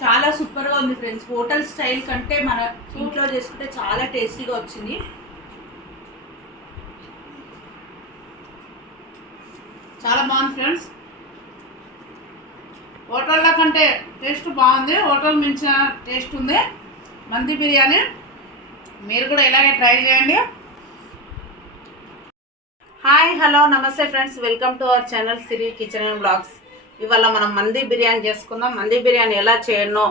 చాలా సూపర్గా ఉంది ఫ్రెండ్స్ హోటల్ స్టైల్ కంటే మన ఇంట్లో చేసుకుంటే చాలా టేస్టీగా వచ్చింది. చాలా బాగుంది ఫ్రెండ్స్ హోటల్లో కంటే టేస్ట్ బాగుంది. హోటల్ మించిన టేస్ట్ ఉంది. మంది బిర్యానీ. మీరు కూడా ఇలాగే ట్రై చేయండి. హాయ్ హలో నమస్తే friends welcome to our channel Siri kitchen and blogs ఇవాళ మనం మంది బిర్యానీ చేసుకుందాం. మంది బిర్యానీ ఎలా చేయనో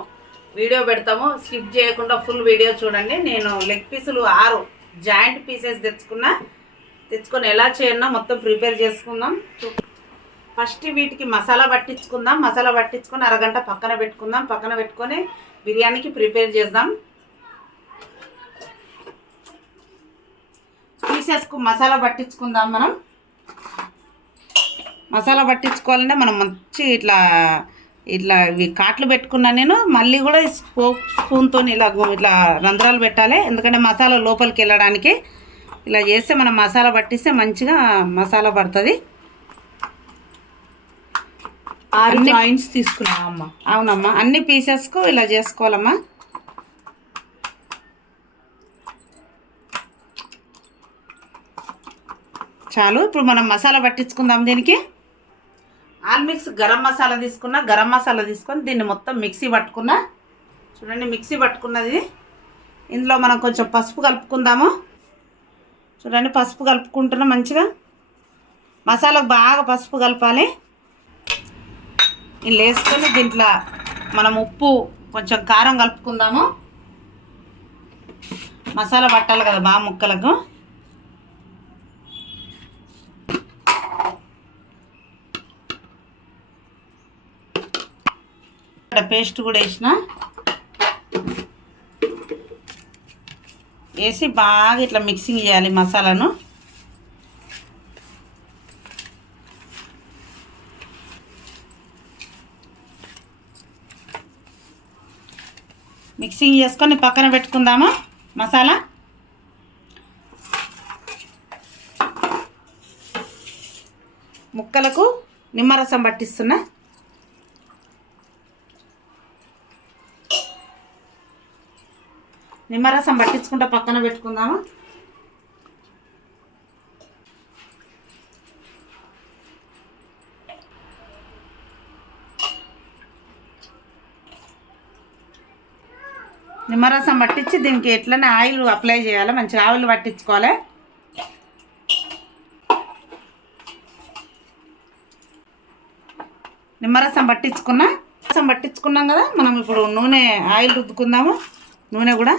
వీడియో పెడతాము. స్కిప్ చేయకుండా ఫుల్ వీడియో చూడండి. నేను లెగ్ పీసులు ఆరు జాయింట్ పీసెస్ తెచ్చుకున్నా. తెచ్చుకొని ఎలా చేయనో మొత్తం ప్రిపేర్ చేసుకుందాం. ఫస్ట్ వీటికి మసాలా పట్టించుకుందాం. మసాలా పట్టించుకొని అరగంట పక్కన పెట్టుకుందాం. పక్కన పెట్టుకొని బిర్యానీకి ప్రిపేర్ చేద్దాం. పీసెస్కు మసాలా పట్టించుకుందాం మనం. మసాలా పట్టించుకోవాలంటే మనం మంచి ఇట్లా ఇట్లా ఇవి కాట్లు పెట్టుకున్నా నేను మళ్ళీ కూడా స్పూ స్పూన్తో ఇలా ఇట్లా రంధ్రాలు పెట్టాలి. ఎందుకంటే మసాలా లోపలికి వెళ్ళడానికి ఇలా చేస్తే మనం మసాలా పట్టిస్తే మంచిగా మసాలా పడుతుంది. ఆరు జాయింట్స్ తీసుకున్నా అమ్మ? అవునమ్మా అన్ని పీసెస్కు ఇలా చేసుకోవాలమ్మా. చాలు ఇప్పుడు మనం మసాలా పట్టించుకుందాం దీనికి. ఆల్ మిక్స్ గరం మసాలా తీసుకున్న గరం మసాలా తీసుకొని దీన్ని మొత్తం మిక్సీ పట్టుకున్నా. చూడండి మిక్సీ పట్టుకున్నది. ఇందులో మనం కొంచెం పసుపు కలుపుకుందాము. చూడండి పసుపు కలుపుకుంటున్నా మంచిగా. మసాలాకు బాగా పసుపు కలపాలి. ఇలా వేసుకొని దీంట్లో మనం ఉప్పు కొంచెం కారం కలుపుకుందాము. మసాలా పట్టాలి కదా బాగా ముక్కలకు. ఇక్కడ పేస్ట్ కూడా వేసిన. వేసి బాగా ఇట్లా మిక్సింగ్ చేయాలి మసాలాను. మిక్సింగ్ చేసుకొని పక్కన పెట్టుకుందామా మసాలా? ముక్కలకు నిమ్మరసం పట్టిస్తున్నా. నిమ్మరసం పట్టించుకుంటా పక్కన పెట్టుకుందామా? నిమ్మరసం పట్టించి దీనికి ఎట్లనే ఆయిల్ అప్లై చేయాలి మంచిగా ఆయిల్ పట్టించుకోవాలి. నిమ్మరసం పట్టించుకున్నా రసం పట్టించుకున్నాం కదా మనం ఇప్పుడు నూనె ఆయిల్ రుద్దుకుందాము? నూనె కూడా.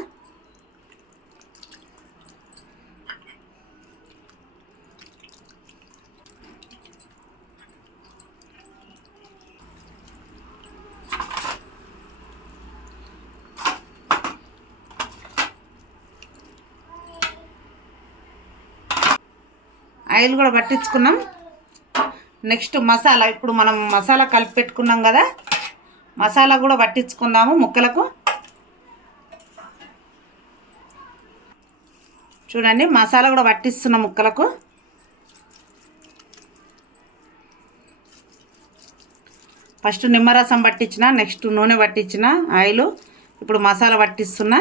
ఆయిల్ కూడా పట్టించుకున్నాం. నెక్స్ట్ మసాలా ఇప్పుడు మనం మసాలా కలిపి పెట్టుకున్నాం కదా మసాలా కూడా పట్టించుకుందాము ముక్కలకు. చూడండి మసాలా కూడా పట్టిస్తున్న ముక్కలకు. ఫస్ట్ నిమ్మరసం పట్టించిన నెక్స్ట్ నూనె పట్టించిన ఆయిల్. ఇప్పుడు మసాలా పట్టిస్తున్నా.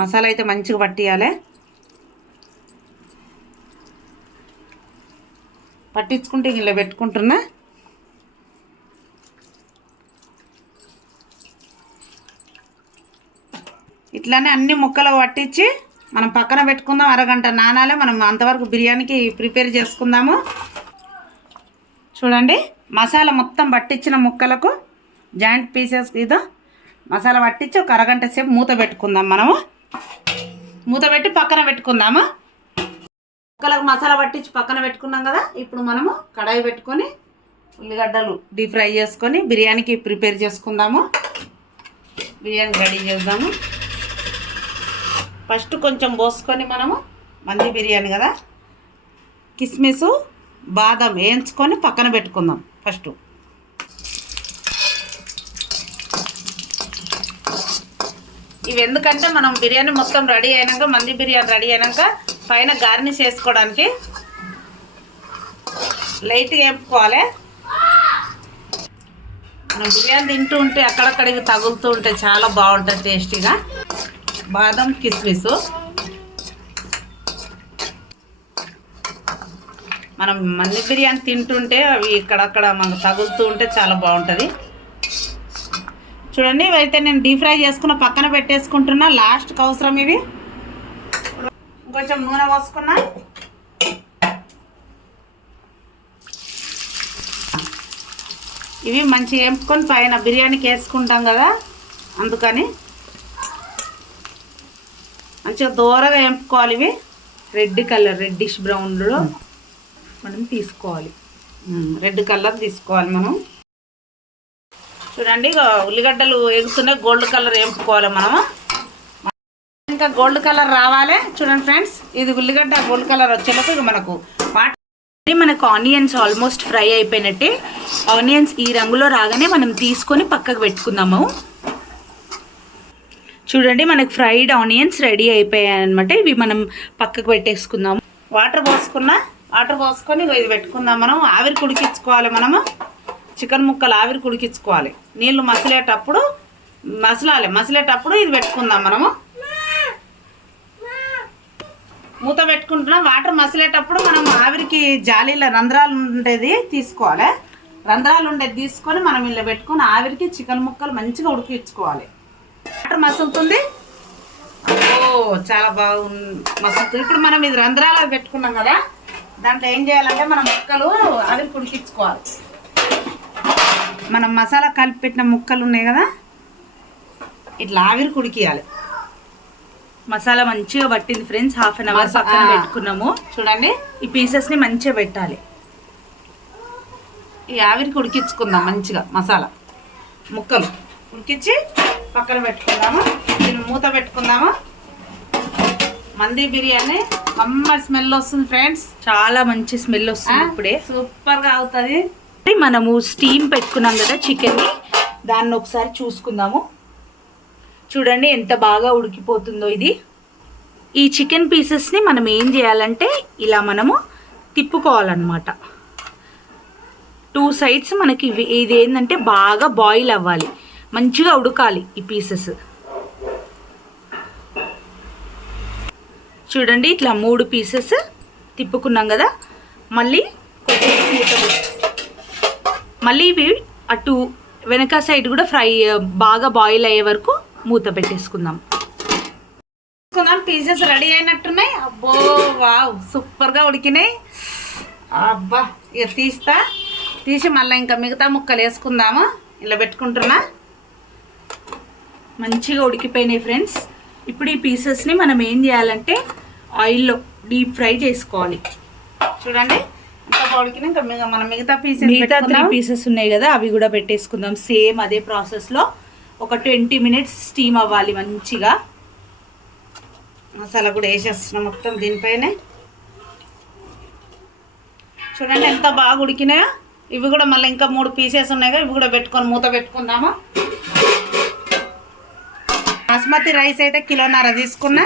మసాలా అయితే మంచిగా పట్టియాలి. పట్టించుకుంటే ఇలా పెట్టుకుంటున్నా. ఇట్లానే అన్ని ముక్కలు పట్టించి మనం పక్కన పెట్టుకుందాం. అరగంట నానాలే మనం అంతవరకు బిర్యానీకి ప్రిపేర్ చేసుకుందాము. చూడండి మసాలా మొత్తం పట్టించిన ముక్కలకు జాయింట్ పీసెస్ ఇదో మసాలా పట్టించి ఒక అరగంట సేపు మూత పెట్టుకుందాం మనము. మూత పెట్టి పక్కన పెట్టుకుందాము. ముక్కలకు మసాలా పట్టించి పక్కన పెట్టుకున్నాం కదా ఇప్పుడు మనము కడాయి పెట్టుకొని ఉల్లిగడ్డలు డీప్ ఫ్రై చేసుకొని బిర్యానీకి ప్రిపేర్ చేసుకుందాము. బిర్యానీ రెడీ చేద్దాము. ఫస్ట్ కొంచెం పోసుకొని మనము మంది బిర్యానీ కదా కిస్మిస్ బాదం వేయించుకొని పక్కన పెట్టుకుందాం ఫస్ట్. ఇవి ఎందుకంటే మనం బిర్యానీ మొత్తం రెడీ అయినాక మంది బిర్యానీ రెడీ అయినాక పైన గార్నిష్ చేసుకోవడానికి లైట్గా వేపుకోవాలి. మనం బిర్యానీ తింటూ ఉంటే అక్కడక్కడికి తగులుతూ ఉంటే చాలా బాగుంటుంది టేస్టీగా. బాదం కిస్మిస్. మనం మళ్ళీ బిర్యానీ తింటుంటే అవి ఇక్కడక్కడ మనకు తగులుతూ ఉంటే చాలా బాగుంటుంది. చూడండి ఇవైతే నేను డీప్ ఫ్రై చేసుకున్న పక్కన పెట్టేసుకుంటున్నా. లాస్ట్కి అవసరం ఇవి కొంచెం నూనె పోసుకున్నా. ఇవి మంచిగా వేపుకొని పైన బిర్యానీకి వేసుకుంటాం కదా అందుకని మంచిగా దూరగా వేపుకోవాలి ఇవి. రెడ్ కలర్ రెడ్డిష్ బ్రౌన్లో మనం తీసుకోవాలి. రెడ్ కలర్ తీసుకోవాలి మనం. చూడండి ఉల్లిగడ్డలు ఎగుతున్నాయి గోల్డ్ కలర్ వేపుకోవాలి మనము. ఇంకా గోల్డ్ కలర్ రావాలి? చూడండి ఫ్రెండ్స్ ఇది ఉల్లిగడ్డ గోల్డ్ కలర్ వచ్చేలోపు ఇక మనకు మనకు ఆనియన్స్ ఆల్మోస్ట్ ఫ్రై అయిపోయినట్టే. ఆనియన్స్ ఈ రంగులో రాగానే మనం తీసుకొని పక్కకు పెట్టుకుందాము. చూడండి మనకు ఫ్రైడ్ ఆనియన్స్ రెడీ అయిపోయాయి అనమాట ఇవి మనం పక్కకు పెట్టేసుకుందాము. వాటర్ పోసుకున్నా వాటర్ పోసుకొని ఇది పెట్టుకుందాం మనం. ఆవిరి కుడికించుకోవాలి మనము. చికెన్ ముక్కలు ఆవిరి కుడికించుకోవాలి నీళ్ళు మసిలేటప్పుడు మసలాలి. మసిలేటప్పుడు ఇది పెట్టుకుందాం మనము. మూత పెట్టుకుంటున్నాం. వాటర్ మసిలేటప్పుడు మనం ఆవిరికి జాలీల రంధ్రాలు ఉండేది తీసుకోవాలి. రంధ్రాలు ఉండేది తీసుకొని మనం ఇలా పెట్టుకొని ఆవిరికి చికెన్ ముక్కలు మంచిగా ఉడికించుకోవాలి. వాటర్ మసులుతుంది. ఓ చాలా బాగుంది మసులుతుంది. ఇప్పుడు మనం ఇది రంధ్రాలు పెట్టుకున్నాం కదా దాంట్లో ఏం చేయాలంటే మనం ముక్కలు ఆవిరి కుడికించుకోవాలి మనం మసాలా కలిపి పెట్టిన ముక్కలు ఉన్నాయి కదా ఇట్లా ఆవిరి ఉడికియాలి. మసాలా మంచిగా పట్టింది ఫ్రెండ్స్. హాఫ్ అన్ అవర్ పక్కన. పెట్టుకున్నాము. చూడండి. ఈ పీసెస్ని మంచిగా పెట్టాలి. ఈ ఆవిరికి ఉడికించుకుందాం మంచిగా మసాలా. ముక్కలు. ఉడికించి పక్కన పెట్టుకుందాము. దీన్ని మూత పెట్టుకుందాము. మంది బిర్యానీ. కమ్మడి స్మెల్ వస్తుంది ఫ్రెండ్స్. చాలా మంచి స్మెల్ వస్తుంది ఇప్పుడే. సూపర్గా అవుతుంది. మనము స్టీమ్ పెట్టుకున్నాం కదా చికెన్ని దాన్ని ఒకసారి చూసుకుందాము. చూడండి ఎంత బాగా ఉడికిపోతుందో ఇది. ఈ చికెన్ పీసెస్ని మనం ఏం చేయాలంటే ఇలా మనము తిప్పుకోవాలన్నమాట. టూ సైడ్స్ మనకి ఇది ఏంటంటే బాగా బాయిల్ అవ్వాలి. మంచిగా ఉడకాలి ఈ పీసెస్. చూడండి ఇట్లా మూడు పీసెస్ తిప్పుకున్నాం కదా. మళ్ళీ మళ్ళీ ఇవి అటు వెనక సైడ్ కూడా ఫ్రై బాగా బాయిల్ అయ్యే వరకు మూత పెట్టేసుకుందాం. తీసుకుందాం పీసెస్ రెడీ అయినట్టున్నాయి. అబ్బో వావ్ సూపర్గా ఉడికినాయి. అబ్బా ఇక తీస్తా. తీసి మళ్ళీ ఇంకా మిగతా ముక్కలు వేసుకుందాము. ఇలా పెట్టుకుంటున్నా. మంచిగా ఉడికిపోయినాయి ఫ్రెండ్స్ ఇప్పుడు ఈ పీసెస్ని మనం ఏం చేయాలంటే ఆయిల్లో డీప్ ఫ్రై చేసుకోవాలి. చూడండి ఇంకా మనం మిగతా పీసెస్ మిగతా త్రీ పీసెస్ ఉన్నాయి కదా అవి కూడా పెట్టేసుకుందాం. సేమ్ అదే ప్రాసెస్లో ఒక ట్వంటీ మినిట్స్ స్టీమ్ అవ్వాలి మంచిగా. మసాలా కూడా వేసేస్తున్నాం మొత్తం దీనిపైనే. చూడండి ఎంత బాగా ఉడికినాయో. ఇవి కూడా మళ్ళీ ఇంకా మూడు పీసెస్ ఉన్నాయి కదా ఇవి కూడా పెట్టుకొని మూత పెట్టుకుందాము. బాస్మతి రైస్ అయితే కిలోన్నర తీసుకున్నా.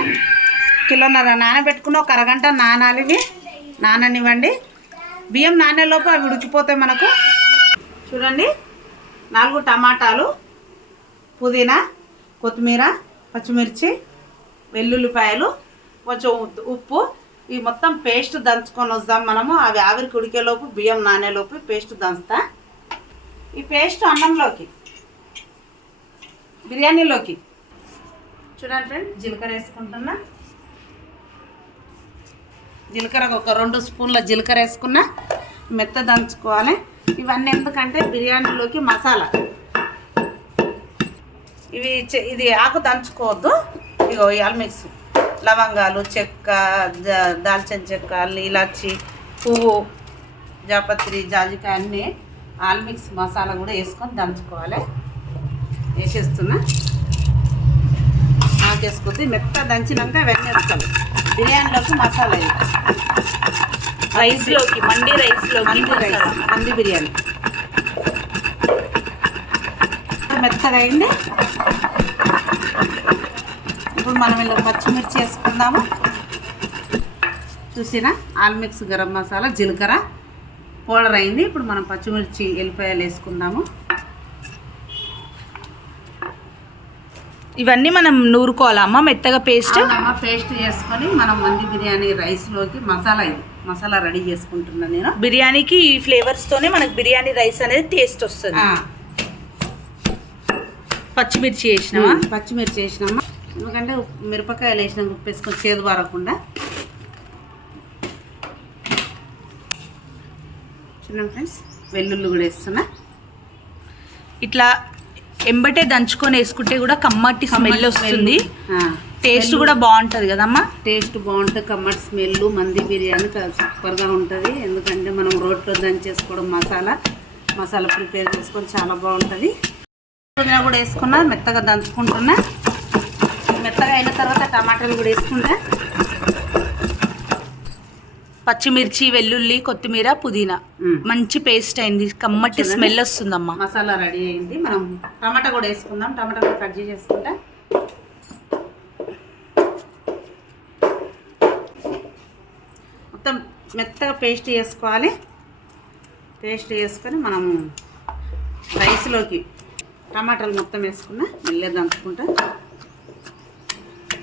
కిలోన్నర నానబెట్టుకున్న ఒక అరగంట నానాలి నాననివ్వండి. బియ్యం నానేలోపు అవి ఉడికిపోతాయి మనకు. చూడండి నాలుగు టమాటాలు. పుదీనా కొత్తిమీర పచ్చిమిర్చి వెల్లుల్లిపాయలు కొంచెం ఉప్పు. ఈ మొత్తం పేస్ట్ దంచుకొని వద్దాం మనము. అవి ఆవిరికి ఉడికేలోపు బియ్యం నానేలోపు పేస్ట్ దంచుతా. ఈ పేస్ట్ అన్నంలోకి బిర్యానీలోకి. చూడండి ఫ్రెండ్ జీలకర్ర వేసుకుంటున్నా. జీలకర్ర ఒక రెండు స్పూన్ల జీలకర్ర వేసుకున్నా. మెత్త దంచుకోవాలి. ఇవన్నీ ఎందుకంటే బిర్యానీలోకి మసాలా. ఇవి ఇది ఆకు దంచుకోవద్దు. ఇగో ఇవాళ మిక్స్ లవంగాలు చెక్క దాల్చిన చెక్క ఇలాచి పువ్వు జాపత్రి జాజికాయ అన్నీ ఆల్ మిక్స్ మసాలా కూడా వేసుకొని దంచుకోవాలి. వేసేస్తున్నా. ఆకేసుకొద్ది మెత్త దంచినాక అవన్నీ వేసుకోవాలి బిర్యానీలోకి మసాలా ఇది. రైస్లోకి మండి రైస్లోకి మంది రైస్ మంది బిర్యానీ. కొంచెం మెత్తగా అయింది ఇప్పుడు మనం ఇలా పచ్చిమిర్చి వేసుకుందాము. చూసిన? ఆల్మిక్స్ గరం మసాలా జీలకర్ర పౌడర్ అయింది ఇప్పుడు మనం పచ్చిమిర్చి ఎల్లిపాయలు వేసుకుందాము. ఇవన్నీ మనం నూరుకోవాలమ్మా మెత్తగా పేస్ట్? పేస్ట్ చేసుకొని మనం మంది బిర్యానీ రైస్లోకి మసాలా ఇది మసాలా రెడీ చేసుకుంటున్నాను నేను. బిర్యానీకి ఈ ఫ్లేవర్స్తోనే మనకు బిర్యానీ రైస్ అనేది టేస్ట్ వస్తుంది. పచ్చిమిర్చి వేసినావా? పచ్చిమిర్చి వేసినామా? ఎందుకంటే మిరపకాయలు వేసినాక ఉప్పు వేసుకొని చేదు బారకుండా చూడండి ఫ్రెండ్స్ వెల్లుల్లి కూడా వేస్తున్నా. ఇట్లా ఎంబటే దంచుకొని వేసుకుంటే కూడా కమ్మటి స్మెల్ వస్తుంది. టేస్ట్ కూడా బాగుంటది కదమ్మా? టేస్ట్ బాగుంటుంది కమ్మటి స్మెల్ మంది బిర్యానీ సూపర్గా ఉంటుంది. ఎందుకంటే మనం రోట్లో దంచేసుకోవడం మసాలా మసాలా ప్రిపేర్ చేసుకొని చాలా బాగుంటుంది. పుదీనా కూడా వేసుకున్నా మెత్తగా దంచుకుంటున్నా. మెత్తగా అయిన తర్వాత టమాటాలు కూడా వేసుకుంటా. పచ్చిమిర్చి వెల్లుల్లి కొత్తిమీర పుదీనా. మంచి పేస్ట్ అయింది. కమ్మటి స్మెల్ వస్తుందమ్మా. మసాలా రెడీ అయింది. మనం టమాటా కూడా వేసుకుందాం. టమాటా కూడా కట్ చేసుకుంటా మొత్తం మెత్తగా పేస్ట్ చేసుకోవాలి. పేస్ట్ చేసుకొని మనం రైస్లోకి టమాటాలు మొత్తం వేసుకున్నా మెల్లగా దంచుకుంటా.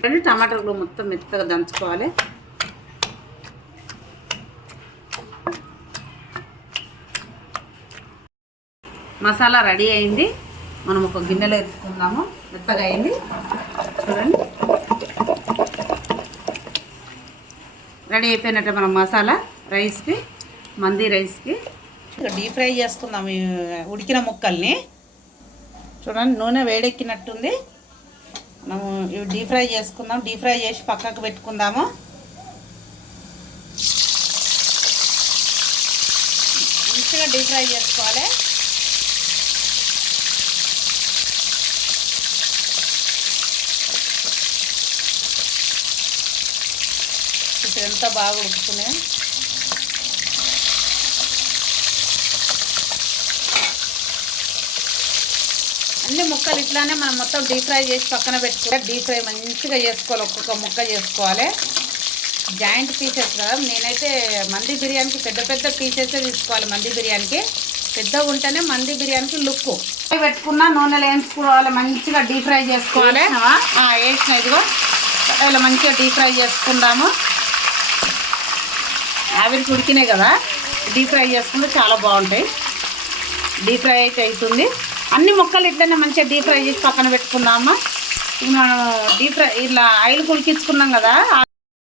రెండు టమాటాలు కూడా మొత్తం మెత్తగా దంచుకోవాలి. మసాలా రెడీ అయింది. మనం ఒక గిన్నెలో ఎత్తుకుందాము. మెత్తగా అయింది. చూడండి. రెడీ అయిపోయినట్టు మనం మసాలా రైస్కి మంది రైస్కి. డీప్ ఫ్రై చేసుకుందాం ఉడికిన ముక్కల్ని. చూడండి నూనె వేడెక్కినట్టుంది. మనము ఇవి డీప్ ఫ్రై చేసుకుందాం. డీప్ ఫ్రై చేసి పక్కకు పెట్టుకుందాము. మంచిగా డీప్ ఫ్రై చేసుకోవాలి. ఇప్పుడు ఎంత బాగా ఉడుకుతున్నాయి. అన్ని ముక్కలు ఇట్లానే మనం మొత్తం డీప్ ఫ్రై చేసి పక్కన పెట్టుకోవాలి డీప్ ఫ్రై మంచిగా చేసుకోవాలి. ఒక్కొక్క ముక్క చేసుకోవాలి. జాయింట్ పీసెస్ కదా. నేనైతే మంది బిర్యానీకి పెద్ద పెద్ద పీసెస్ తీసుకోవాలి మంది బిర్యానీకి. పెద్దగా ఉంటేనే మంది బిర్యానీకి లుక్ పెట్టుకున్న నూనెలో వేయించుకోవాలి మంచిగా డీప్ ఫ్రై చేసుకోవాలి. వేసిన ఇదిగో. ఇలా మంచిగా డీప్ ఫ్రై చేసుకుందాము. ఆవిరికి ఉడికినాయి కదా. డీప్ ఫ్రై చేసుకుంటే చాలా బాగుంటాయి. డీప్ ఫ్రై అయితే అవుతుంది. అన్ని మొక్కలు ఇట్లనే మంచిగా డీప్ ఫ్రై చేసి పక్కన పెట్టుకుందామా? ఇక మనం డీప్ ఫ్రై ఇట్లా ఆయిల్ కుడికించుకున్నాం కదా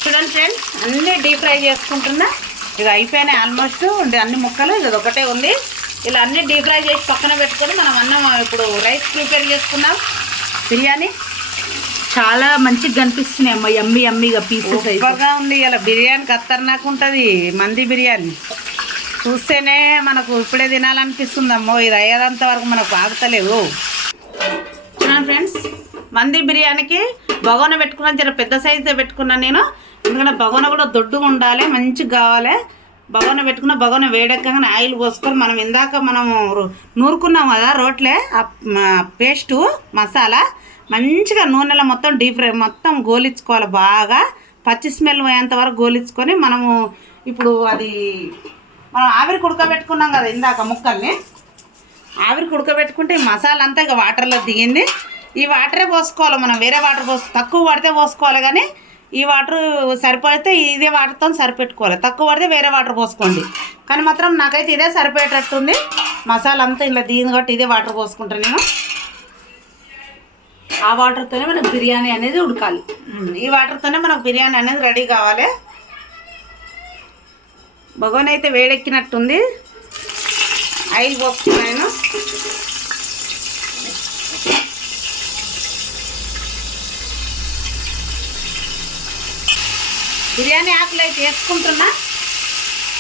చూడండి ఫ్రెండ్స్ అన్నీ డీప్ ఫ్రై చేసుకుంటున్నా. ఇక అయిపోయినాయి ఆల్మోస్ట్ అన్ని ముక్కలు. ఇది ఒకటే ఉంది. ఇలా అన్ని డీప్ ఫ్రై చేసి పక్కన పెట్టుకొని మనం అన్నం ఇప్పుడు రైస్ ప్రిపేర్ చేసుకున్నాం. బిర్యానీ చాలా మంచిగా కనిపిస్తున్నాయి అమ్మ ఎమ్మి యమ్మిగా పీసెస్ సూపర్గా ఉంది. ఇలా బిర్యానీ ఖతర్నాక్ ఉంటుంది మంది బిర్యానీ. చూస్తేనే మనకు ఇప్పుడే తినాలనిపిస్తుంది అమ్మో. ఇది అయ్యేదంత వరకు మనకు ఆగుతలేవు. చూడండి ఫ్రెండ్స్ మంది బిర్యానీకి బగోన పెట్టుకున్నాను జర పెద్ద సైజుతో పెట్టుకున్నాను నేను. ఎందుకంటే బగోన కూడా దొడ్డుగా ఉండాలి మంచిగా కావాలి. బగోన పెట్టుకున్న బగోన వేడెక్కగానే ఆయిల్ పోసుకొని మనం ఇందాక మనము నూరుకున్నాం కదా రోట్లే ఆ పేస్టు మసాలా. మంచిగా నూనెలో మొత్తం డీప్ ఫ్రై మొత్తం గోలించుకోవాలి బాగా. పచ్చి స్మెల్ పోయేంత వరకు గోలించుకొని మనము ఇప్పుడు అది మనం ఆవిరి ఉడకబెట్టుకున్నాం కదా ఇందాక ముక్కల్ని. ఆవిరి ఉడకబెట్టుకుంటే ఈ మసాలా అంతా ఇక వాటర్లో దిగింది. ఈ వాటరే పోసుకోవాలి మనం వేరే వాటర్ పోసు తక్కువ పడితే పోసుకోవాలి కానీ ఈ వాటర్ సరిపడితే ఇదే వాటర్తో సరిపెట్టుకోవాలి. తక్కువ పడితే వేరే వాటర్ పోసుకోండి. కానీ మాత్రం నాకైతే ఇదే సరిపోయేటట్టుంది. మసాలా అంతా ఇలా దీని కాబట్టి ఇదే వాటర్ పోసుకుంటాను నేను. ఆ వాటర్తోనే మనకు బిర్యానీ అనేది ఉడకాలి. ఈ వాటర్తోనే మనకు బిర్యానీ అనేది రెడీ కావాలి. బగోన్ అయితే వేడెక్కినట్టుంది. ఆయిల్ పోస్తున్నాను బిర్యానీ ఆకులు అయితే వేసుకుంటున్నా.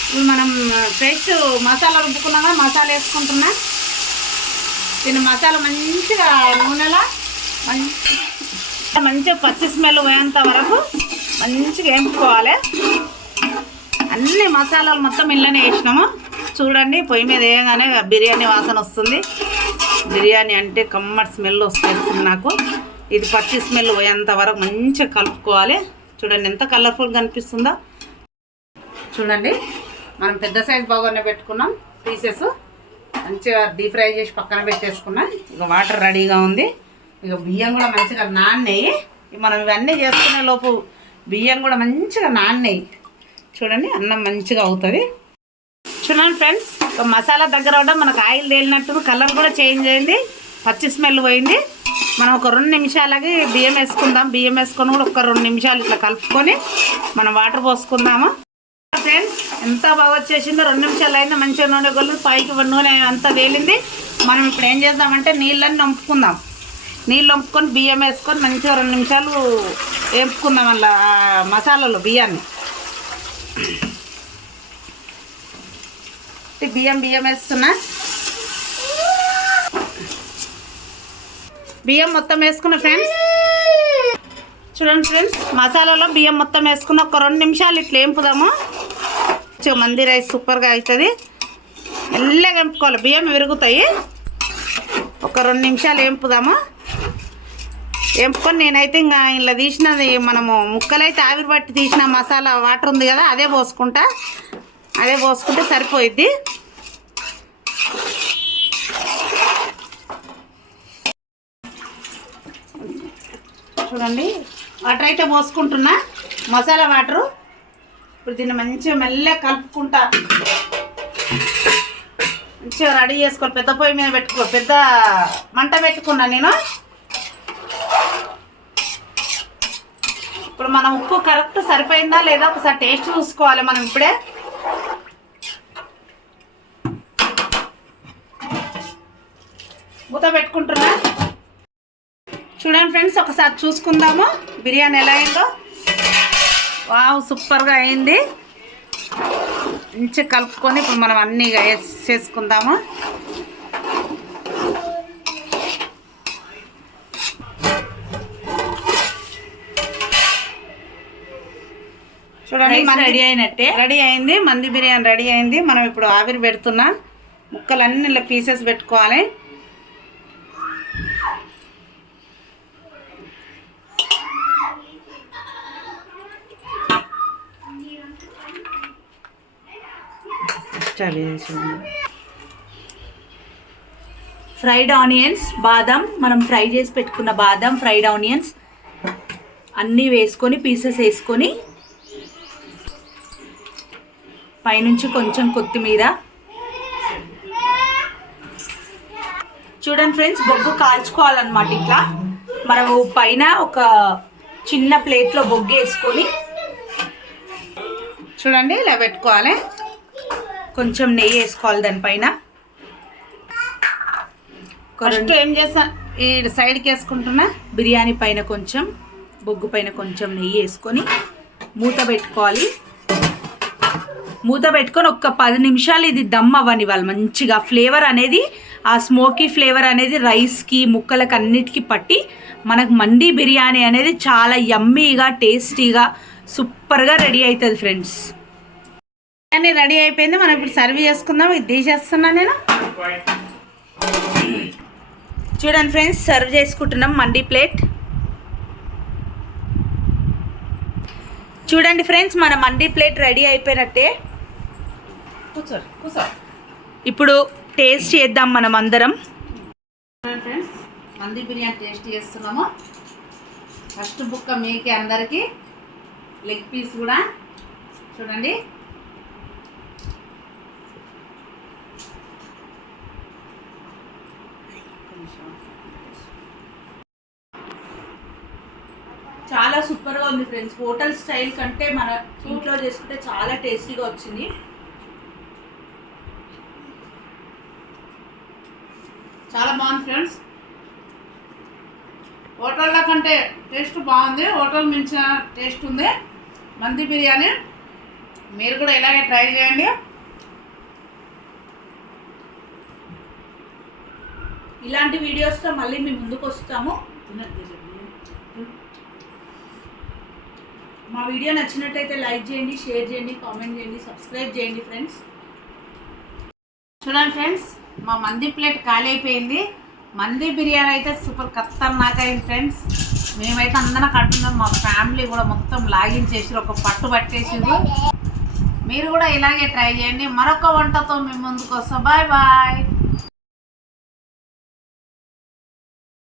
ఇప్పుడు మనం పేస్ట్ మసాలా రుబ్బుకున్నాం కదా మసాలా వేసుకుంటున్నా. దీని మసాలా మంచిగా నూనెలా మంచి మంచిగా పచ్చి స్మెల్ పోయేంత వరకు మంచిగా వేయించుకోవాలి. అన్ని మసాలాలు మొత్తం ఇళ్ళనే వేసినాము. చూడండి పొయ్యి మీద వేయగానే బిర్యానీ వాసన వస్తుంది. బిర్యానీ అంటే కమ్మటి స్మెల్ వస్తుంది నాకు. ఇది పచ్చి స్మెల్ పోయేంత వరకు మంచిగా కలుపుకోవాలి. చూడండి ఎంత కలర్ఫుల్గా కనిపిస్తుందో చూడండి మనం పెద్ద సైజ్ బాగానే పెట్టుకున్నాం పీసెస్ మంచిగా డీప్ ఫ్రై చేసి పక్కన పెట్టేసుకున్నాం. ఇక వాటర్ రెడీగా ఉంది. ఇక బియ్యం కూడా మంచిగా నాన్నయి. మనం ఇవన్నీ చేసుకునే లోపు బియ్యం కూడా మంచిగా నాన్నాయి. చూడండి అన్నం మంచిగా అవుతుంది. చూడండి ఫ్రెండ్స్ ఒక మసాలా దగ్గర ఉండడం మనకు ఆయిల్ తేలినట్టు కలర్ కూడా చేంజ్ అయింది. పచ్చి స్మెల్ పోయింది. మనం ఒక రెండు నిమిషాలకి బియ్యం వేసుకుందాం. బియ్యం వేసుకొని కూడా ఒక రెండు నిమిషాలు ఇట్లా కలుపుకొని మనం వాటర్ పోసుకుందాము. ఫ్రెండ్స్ ఎంత బాగా వచ్చేసిందో రెండు నిమిషాలు అయింది. మంచిగా నూనె గొల్లు పైకి నూనె అంతా వేలింది మనం ఇప్పుడు ఏం చేద్దామంటే నీళ్ళని వంపుకుందాం నీళ్ళు వంపుకొని బియ్యం వేసుకొని మంచిగా రెండు నిమిషాలు వేపుకుందాం అలా మసాలాలో బియ్యాన్ని. బియ్యం బియ్యం వేస్తున్నా? బియ్యం మొత్తం వేసుకున్న ఫ్రెండ్స్ చూడండి ఫ్రెండ్స్ మసాలాలో బియ్యం మొత్తం వేసుకున్న ఒక రెండు నిమిషాలు ఇట్లా వేపుదాము మంచిగా మంది రైస్ సూపర్గా అవుతుంది. మెల్లగా వేపుకోవాలి బియ్యం విరుగుతాయి. ఒక రెండు నిమిషాలు వేపుదాము వేపుకొని నేనైతే ఇంకా ఇలా తీసినది మనము ముక్కలైతే ఆవిరి పట్టి తీసిన మసాలా వాటర్ ఉంది కదా అదే పోసుకుంటా. అదే పోసుకుంటే సరిపోయిద్ది. చూడండి వాటర్ అయితే పోసుకుంటున్నా. మసాలా వాటరు. ఇప్పుడు దీన్ని మంచిగా మెల్లగా కలుపుకుంటా. మంచిగా రెడీ చేసుకోవాలి. పెద్ద పొయ్యి మీద పెట్టుకో పెద్ద మంట పెట్టుకున్నా నేను. మనం ఉప్పు కరెక్ట్ సరిపోయిందా లేదా ఒకసారి టేస్ట్ చూసుకోవాలి మనం ఇప్పుడే. మూత పెట్టుకుంటున్నా. చూడండి ఫ్రెండ్స్ ఒకసారి చూసుకుందాము. బిర్యానీ ఎలా అయిందో. వావ్ సూపర్గా అయింది. మంచిగా కలుపుకొని ఇప్పుడు మనం అన్నీ వేసేసుకుందాము చూడండి రెడీ అయినట్టే. రెడీ అయింది మంది బిర్యానీ రెడీ అయింది. మనం ఇప్పుడు ఆవిరి పెడుతున్నాం ముక్కలన్నీ ఇలా పీసెస్ పెట్టుకోవాలి. ఫ్రైడ్ ఆనియన్స్ బాదం మనం ఫ్రై చేసి పెట్టుకున్న బాదం ఫ్రైడ్ ఆనియన్స్ అన్నీ వేసుకొని పీసెస్ వేసుకొని పైనుంచి కొంచెం కొత్తిమీర. చూడండి ఫ్రెండ్స్ బొగ్గు కాల్చుకోవాలన్నమాట ఇట్లా. మనము పైన ఒక చిన్న ప్లేట్లో బొగ్గు వేసుకొని చూడండి ఇలా పెట్టుకోవాలి. కొంచెం నెయ్యి వేసుకోవాలి దానిపైన. ఫస్ట్ ఏం చేసా ఈ సైడ్కి వేసుకుంటున్నా? బిర్యానీ పైన కొంచెం బొగ్గు పైన కొంచెం నెయ్యి వేసుకొని మూత పెట్టుకోవాలి. మూత పెట్టుకొని ఒక్క పది నిమిషాలు ఇది దమ్ అవ్వనివ్వాలి. మంచిగా ఫ్లేవర్ అనేది ఆ స్మోకీ ఫ్లేవర్ అనేది రైస్కి ముక్కలకు అన్నిటికీ పట్టి మనకు మండి బిర్యానీ అనేది చాలా యమ్మీగా టేస్టీగా సూపర్గా రెడీ అవుతుంది ఫ్రెండ్స్. బిర్యానీ రెడీ అయిపోయింది. మనం ఇప్పుడు సర్వ్ చేసుకుందాం. ఇది తీసేస్తున్నా నేను. చూడండి ఫ్రెండ్స్ సర్వ్ చేసుకుంటున్నాం మండి ప్లేట్. చూడండి ఫ్రెండ్స్ మన మండి ప్లేట్ రెడీ అయిపోయినట్టే. ఇప్పుడు టేస్ట్ చేద్దాం మనం అందరం. ఫ్రెండ్స్ మంది బిర్యానీ టేస్ట్ చేస్తున్నాము. ఫస్ట్ బుక్క మీకే అందరికీ లెగ్ పీస్ కూడా. చూడండి చాలా ఉంది ఫ్రెండ్స్. హోటల్ స్టైల్ కంటే మన ఇంట్లో చేసుకుంటే చాలా టేస్టీగా వచ్చింది. చాలా బాగుంది ఫ్రెండ్స్. హోటల్లో కంటే టేస్ట్ బాగుంది. హోటల్ మించిన టేస్ట్ ఉంది. మంది బిర్యానీ. మీరు కూడా ఇలాగే ట్రై చేయండి. ఇలాంటి వీడియోస్తో మళ్ళీ మేము ముందుకు వస్తాము. మా వీడియో నచ్చినట్టయితే లైక్ చేయండి షేర్ చేయండి కామెంట్ చేయండి సబ్స్క్రైబ్ చేయండి ఫ్రెండ్స్. చూడండి ఫ్రెండ్స్ మా మంది ప్లేట్ ఖాళీ అయిపోయింది. మంది బిర్యానీ అయితే సూపర్ ఖతర్నాక్ అయింది ఫ్రెండ్స్. మేమైతే అందరం కట్టున్నాం మా ఫ్యామిలీ కూడా మొత్తం లాగిన్ చేసి ఒక పట్టు పట్టేసింది మీరు కూడా ఇలాగే ట్రై చేయండి. మరొక వంటతో మేము ముందుకు వస్తాం. Bye bye.